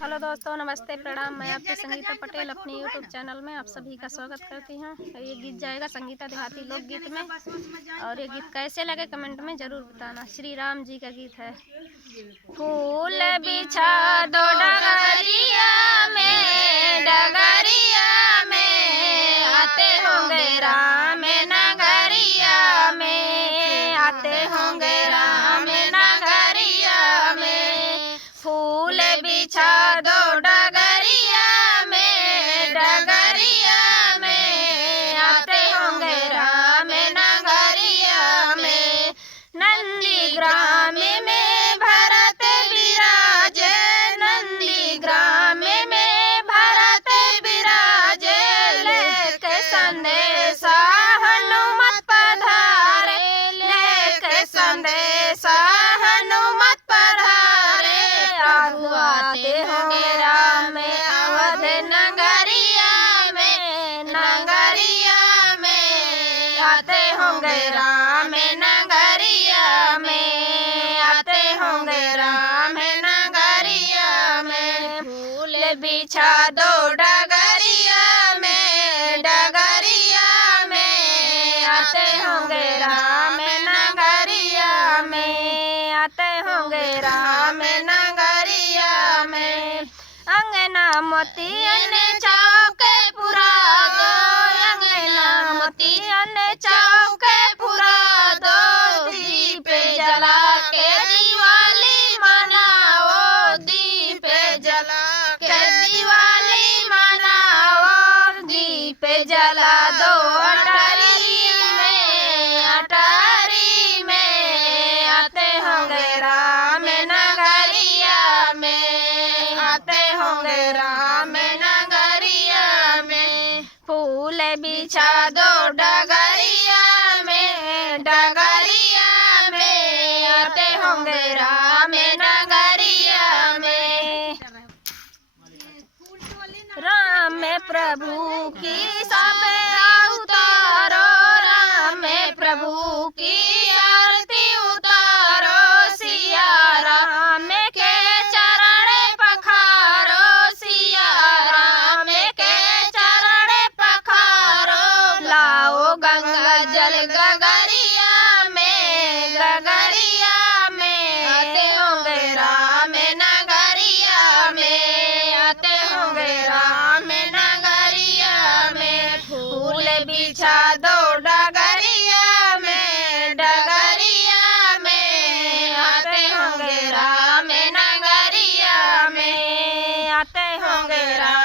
Hello दोस्तों, नमस्ते, प्रणाम। मैं आपकी संगीता पटेल अपनी यूट्यूब चैनल में आप सभी का स्वागत करती हूँ। ये गीत जाएगा संगीता देहाती लोकगीत में, और ये गीत कैसे लगे कमेंट में ज़रूर बताना। श्री राम जी का गीत है। फूल बिछा दो डगरिया में, डगरिया में आते होंगे राम नगरिया में, आते होंगे राम नगरिया में। फूल बिछा दो डगरिया में, डगरिया में आते होंगे राम नगरिया में। नंदी ग्राम में भरत विराजे, नंदी ग्राम में भरत विराजे। लेके संदेशा हनुमत पधारे, लेके संदेशा हनुमत पधारे। आते होंगे राम अवध नगरिया में, नगरिया में आते होंगे राम नगरिया में, आते होंगे राम नगरिया में। फूल बिछा दो डगरिया में, डगरिया में आते होंगे राम नगरिया में, आते होंगे राम नगरिया में। अंगना मोतियन चौक पुरा दो, अंगना मोतियन चौक पुरा दो। दीप जला के दिवाली मनाओ, दीप जला के दिवाली मनाओ। दीप जला दो अटारी में, अटारी में आते होंगे राम नगरिया में, आते होंगे राम नगरिया में। फूल बिछा दो डगरिया में, डगरिया में आते होंगे राम नगरिया में। राम प्रभु की सब उतारो, राम प्रभु की आरती उतारो। सिया राम के चरण पखारो, सिया राम के चरण पखारो। लाओ गंगा जल गगरिया में, गगरिया में आते होंगे राम नगरिया में, आते होंगे राम नगरिया में। फूल बिछा दो डगरिया में, डगरिया में आते होंगे राम नगरिया में, आते होंगे राम